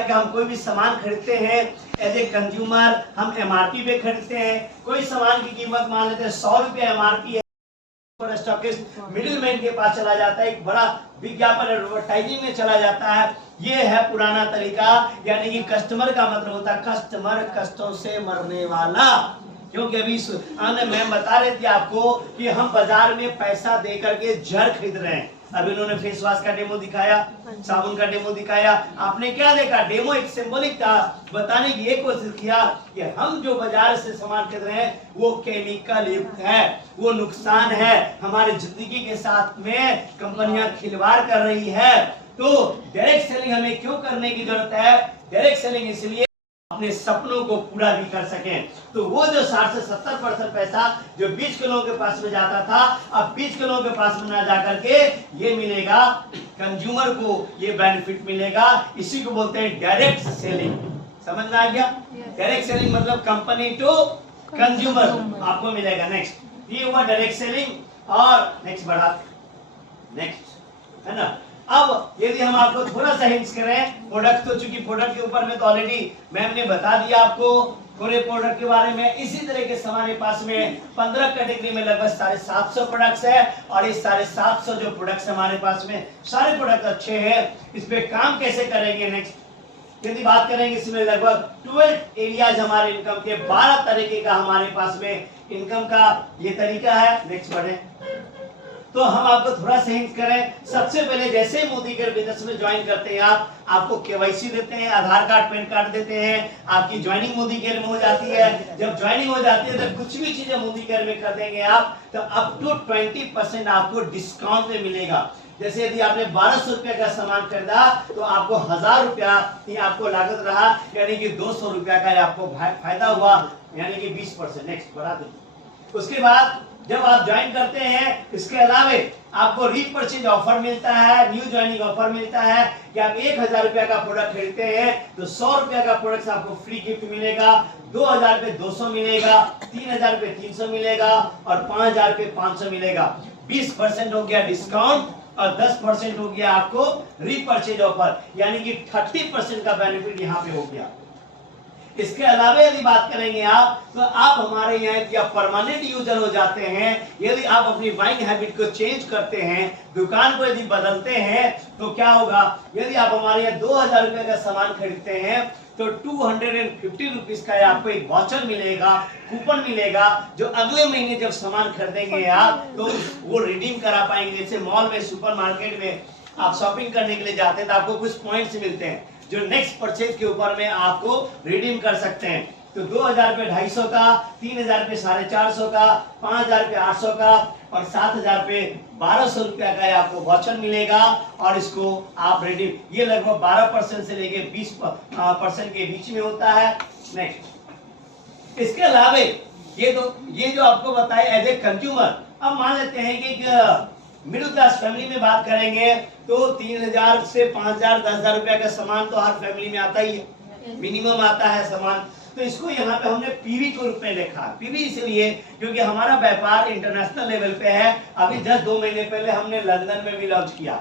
कि हम कोई भी सामान खरीदते हैं एज ए कंज्यूमर, हम एमआरपी पे खरीदते हैं। कोई सामान की कीमत मान लेते हैं 100 रुपया एमआरपी है, और स्टॉकिस्ट मिडिलमैन के पास चला जाता है, एक बड़ा विज्ञापन एडवर्टाइजिंग में चला जाता है। ये है पुराना तरीका, यानी कि कस्टमर का मतलब होता है कस्टमर, कष्टों से मरने वाला। क्योंकि अभी मैम बता रहे थे आपको कि हम बाजार में पैसा दे करके जहर खरीद रहे हैं। अभी उन्होंने फेस वॉश का डेमो दिखाया, साबुन का डेमो दिखाया, आपने क्या देखा? डेमो एक सिंबॉलिक था, बताने की एक कोशिश किया कि हम जो बाजार से सामान खरीद रहे हैं वो केमिकल युक्त है, वो नुकसान है, हमारे जिंदगी के साथ में कंपनियां खिलवाड़ कर रही है। तो डायरेक्ट सेलिंग हमें क्यों करने की जरूरत है? डायरेक्ट सेलिंग इसलिए अपने सपनों को पूरा भी कर सकें। तो वो जो 60 से 70% पैसा जो 20 किलो के पास में जाता था, अब 20 किलो के पास में ना जाकर के ये मिलेगा कंज्यूमर को, ये बेनिफिट मिलेगा। इसी को बोलते हैं डायरेक्ट सेलिंग। समझ में आ गया? डायरेक्ट सेलिंग मतलब कंपनी टू कंज्यूमर आपको मिलेगा। नेक्स्ट ये हुआ डायरेक्ट सेलिंग। और नेक्स्ट बढ़ा, नेक्स्ट है ना। अब यदि हम आपको थोड़ा सा हिंट्स करें, प्रोडक्ट तो चूंकि प्रोडक्ट के ऊपर में तो ऑलरेडी मैम ने बता दिया आपको पूरे प्रोडक्ट के बारे में। इसी तरह के हमारे पास में 15 कैटेगरी में लगभग 750 प्रोडक्ट्स है, और इस 750 जो प्रोडक्ट्स हमारे पास में सारे प्रोडक्ट अच्छे हैं। इस पे काम कैसे करेंगे? नेक्स्ट यदि बात करेंगे, इसमें लगभग 12 एरियाज हमारे इनकम के, 12 तरीके का हमारे पास में इनकम का ये तरीका है। नेक्स्ट बढ़े तो हम आपको थोड़ा सा हिंट करें। सबसे पहले जैसे मोदी केयर बिजनेस में ज्वाइन करते हैं आपको केवाईसी देते हैं, आधार कार्ड पैन कार्ड देते हैं, आपकी ज्वाइनिंग मोदी केयर में हो जाती है। जब ज्वाइनिंग हो जाती है तो कुछ भी चीजें मोदी केयर में कर देंगे आप, तो अप टू 20% आपको डिस्काउंट में मिलेगा। जैसे यदि आपने 1200 रुपए का सामान खरीदा तो आपको 1000 रुपया ही आपको लागत रहा, यानी कि 200 रुपया का आपको फायदा हुआ, यानी कि 20%। नेक्स्ट बढ़ा दो। उसके बाद जब आप ज्वाइन करते हैं, इसके अलावे आपको रीपरचेज ऑफर मिलता है, न्यू ज्वाइनिंग ऑफर मिलता है कि आप 1000 रुपया का प्रोडक्ट खरीदते हैं तो 100 रुपया का प्रोडक्ट आपको फ्री गिफ्ट मिलेगा, 2000 पे 200 मिलेगा, 3000 पे 300 मिलेगा, और 5000 पे 500 मिलेगा। 20% हो गया डिस्काउंट, और 10% हो गया आपको रीपरचेज ऑफर, यानी कि 30% का बेनिफिट यहाँ पे हो गया। इसके अलावा यदि बात करेंगे आप, तो आप हमारे यहाँ या परमानेंट यूजर हो जाते हैं। यदि आप अपनी बाइंग हैबिट को चेंज करते हैं, दुकान को यदि बदलते हैं, तो क्या होगा? यदि आप हमारे यहाँ 2000 रुपए का सामान खरीदते हैं तो 250 रुपीज का आपको एक वाउचर मिलेगा, कूपन मिलेगा, जो अगले महीने जब सामान खरीदेंगे आप तो वो रिडीम करा पाएंगे। जैसे मॉल में, सुपर मार्केट में आप शॉपिंग करने के लिए जाते हैं तो आपको कुछ पॉइंट्स मिलते हैं जो नेक्स्ट परचेज के ऊपर में आपको रिडीम कर सकते हैं। तो 2000 पे 250 का, 3000 पे 450 का, 5000 पे 800 का, और 7000 पे 1200 रुपया का आपको वाउचर मिलेगा, और इसको आप रिडीम, ये लगभग 12% से लेके 20% के बीच में होता है। नेक्स्ट इसके अलावा ये जो आपको बताए एज ए कंज्यूमर, अब मान लेते हैं कि मिडिल क्लास फैमिली में बात करेंगे तो 3000 से 5000 10,000 रुपया का सामान तो हर फैमिली में आता ही है, मिनिमम आता है सामान। तो इसको यहाँ पे हमने पीवी के रूप में देखा। पीवी इसलिए क्योंकि हमारा व्यापार इंटरनेशनल लेवल पे है। अभी जस्ट 2 महीने पहले हमने लंदन में भी लॉन्च किया,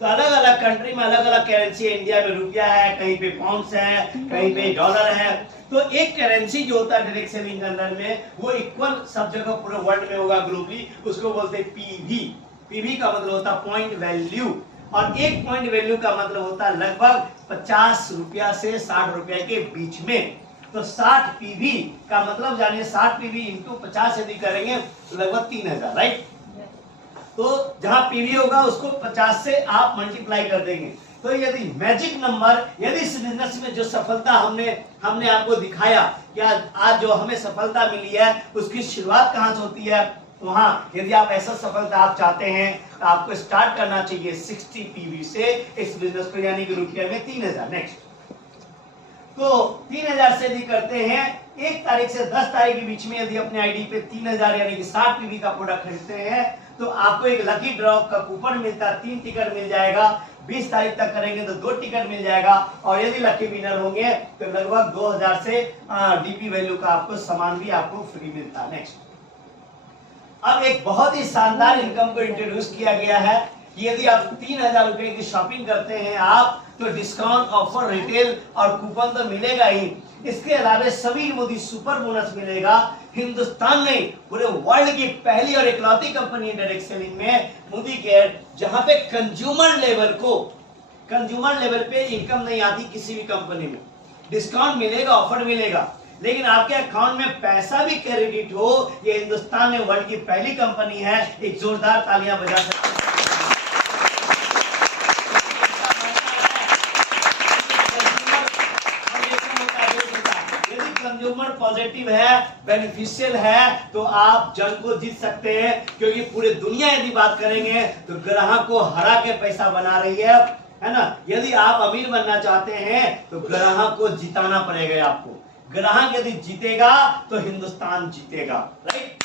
तो अलग अलग कंट्री में अलग अलग करेंसी है। इंडिया में रुपया है, कहीं पे पाउंड्स है, कहीं पे डॉलर है। तो एक करेंसी जो होता है डायरेक्ट सेलिंग के अंदर में, वो इक्वल सब जगह पूरे वर्ल्ड में होगा ग्लोबली, उसको बोलते हैं पीवी। पीवी का मतलब होता है पॉइंट वैल्यू, और एक पॉइंट वैल्यू का मतलब होता है लगभग 50 रुपया से 60 रुपया के बीच में। तो 60 पीवी का मतलब जानिए, 60 पीवी इंटू 50 यदि करेंगे तो लगभग 3000, राइट। तो जहां पीवी होगा उसको 50 से आप मल्टीप्लाई कर देंगे। तो यदि मैजिक नंबर, यदि इस बिजनेस में जो सफलता हमने आपको दिखाया कि आज जो हमें सफलता मिली है उसकी शुरुआत कहां से होती है, वहां यदि आप ऐसा सफलता आप चाहते हैं तो आपको स्टार्ट करना चाहिए 60 पीवी से इस बिजनेस को, यानी कि रुपया में 3000। नेक्स्ट तो 3000 से यदि करते हैं 1 तारीख से 10 तारीख के बीच में, यदि अपने आईडी पे 3000 यानी कि 60 पीवी का प्रोडक्ट खरीदते हैं तो आपको एक लकी ड्रॉ का कूपन मिलता है, 3 टिकट मिल जाएगा। 20 तारीख तक करेंगे तो 2 टिकट मिल जाएगा, और यदि लकी विनर होंगे तो लगभग 2000 से डीपी वैल्यू का आपको सामान भी आपको फ्री मिलता है। नेक्स्ट अब एक बहुत ही शानदार इनकम को इंट्रोड्यूस किया गया है। कि यदि आप 3000 रुपए की शॉपिंग करते हैं आप, तो डिस्काउंट ऑफर रिटेल और कूपन तो मिलेगा ही। इसके अलावा सभी मोदी सुपर बोनस मिलेगा। हिंदुस्तान में पूरे वर्ल्ड की पहली और इकलौती कंपनी है डायरेक्ट सेलिंग में मोदी केयर, जहां पे कंज्यूमर लेवल पे इनकम नहीं आती किसी भी कंपनी में। डिस्काउंट मिलेगा, ऑफर मिलेगा, लेकिन आपके अकाउंट में पैसा भी क्रेडिट हो। ये हिंदुस्तान में वर्ल्ड की पहली कंपनी है। एक जोरदार तालियां बजा सकते हैं। कंज्यूमर पॉजिटिव है, बेनिफिशियल है, तो आप जंग को जीत सकते हैं, क्योंकि पूरी दुनिया यदि बात करेंगे तो ग्राहक को हरा के पैसा बना रही है ना। यदि आप अमीर बनना चाहते हैं तो ग्राहक को जिताना पड़ेगा आपको। ग्राहक यदि जीतेगा तो हिंदुस्तान जीतेगा, राइट।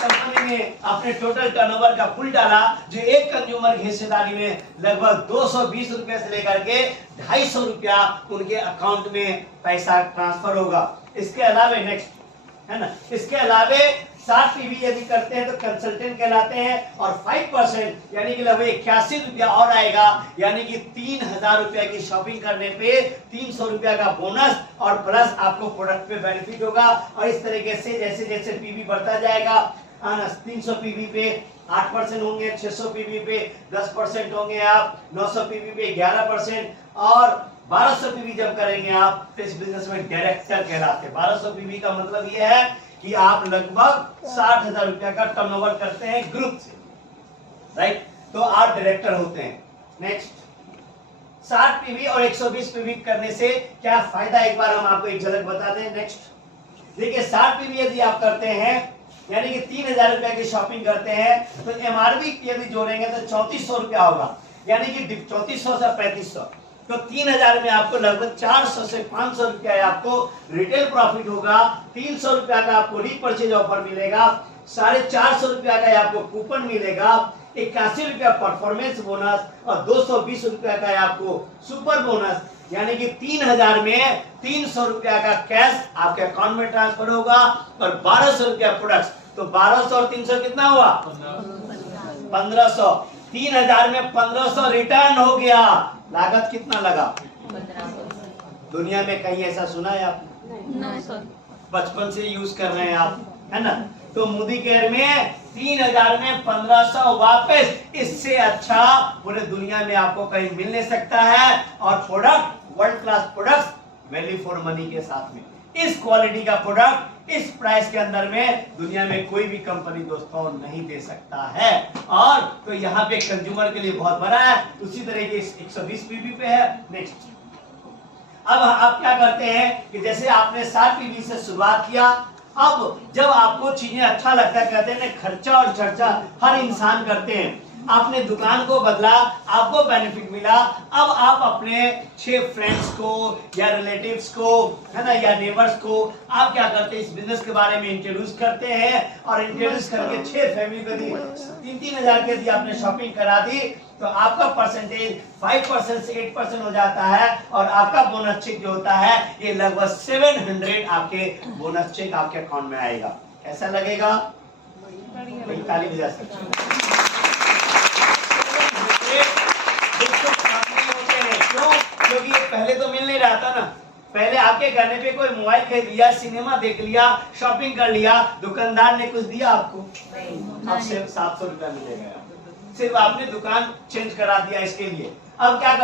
कंपनी ने अपने टोटल टर्नओवर का कुल डाला, जो एक कंज्यूमर की हिस्सेदारी में लगभग 220 रुपए से लेकर के 250 रुपया उनके अकाउंट में पैसा ट्रांसफर होगा। इसके अलावा नेक्स्ट है ना, इसके अलावा 60 पीवी यदि करते हैं तो कंसल्टेंट कहलाते हैं, और 5% यानी कि लगभग 81 रुपया और आएगा, यानी कि 3000 रुपया की शॉपिंग करने पे 300 रुपया का बोनस और प्लस आपको प्रोडक्ट पे बेनिफिट होगा। और इस तरीके से जैसे जैसे पीवी बढ़ता जाएगा, 300 पीवी पे 8% होंगे, 600 पीवी पे 10% होंगे आप, 900 पीवी पे 11%, और 1200 पीवी जब करेंगे आप तो इस बिजनेस में डायरेक्टर कहलाते हैं। 1200 पीवी का मतलब यह है कि आप लगभग 60,000 रुपया का टर्नओवर करते हैं ग्रुप से, राइट, तो आप डायरेक्टर होते हैं। नेक्स्ट 60 पीवी और 120 पीवी करने से क्या फायदा, एक बार हम आपको एक झलक बताते हैं। नेक्स्ट देखिए, 60 पीवी यदि आप करते हैं यानी कि 3000 रुपया की शॉपिंग करते हैं, तो एमआरपी यदि जोड़ेंगे तो 3400 रुपया होगा, यानी कि 3400 से 3500, तो 3000 में आपको लगभग 400 से 500 रुपया आपको रिटेल प्रॉफिट होगा। 300 रुपया का आपको रीपरचेज ऑफर मिलेगा, 450 रुपया का आपको कूपन मिलेगा, 81 रुपया परफॉर्मेंस बोनस, और 220 रुपया का आपको सुपर बोनस, यानी कि 3000 में 300 रुपया का कैश आपके अकाउंट में ट्रांसफर होगा, और 1200 रुपया प्रोडक्ट्स, तो 1200 और 300 कितना हुआ, 1500। 3000 में 1500 रिटर्न हो गया। लागत कितना लगा, 1500। दुनिया में कहीं ऐसा सुना है आपने? बचपन से यूज कर रहे हैं आप, है ना। तो मोदी केयर में 3000 में 1500 वापस, इससे अच्छा पूरे दुनिया में आपको कहीं मिल नहीं सकता है। और product world class product, value for money के साथ में, इस क्वालिटी का प्रोडक्ट इस प्राइस के अंदर में दुनिया में कोई भी कंपनी दोस्तों नहीं दे सकता है। और तो यहाँ पे कंज्यूमर के लिए बहुत बड़ा है। उसी तरह के 120 पीवी पे है। नेक्स्ट, अब आप क्या करते हैं कि जैसे आपने 60 पीवी से शुरुआत किया, अब जब आपको चीजें अच्छा लगता है, कहते हैं खर्चा और चर्चा हर इंसान करते हैं। आपने दुकान को बदला, आपको बेनिफिट मिला, अब आप अपने 6 फ्रेंड्स को या रिलेटिव्स को, है ना, या नेबर्स को आप क्या करते हैं, इस बिजनेस के बारे में इंट्रोड्यूस करते हैं। और इंट्रोड्यूस करके 6 फैमिली को दी, 3-3000 के दी आपने शॉपिंग करा दी, तो आपका परसेंटेज 5% से 8% हो जाता है। और आपका बोनस चेक जो होता है ये लगभग 700 आपके बोनस चेक आपके अकाउंट में आएगा। कैसा लगेगा? ताली बजा सकते हैं। क्यों? क्योंकि ये पहले तो मिल नहीं रहा था ना। पहले आपके घर पे कोई मोबाइल खरीद लिया, सिनेमा देख लिया, शॉपिंग कर लिया, दुकानदार ने कुछ दिया आपको, अब सिर्फ 700 रुपया मिलेगा। सिर्फ आपने दुकान चेंज करा दिया इसके लिए। अब क्या कर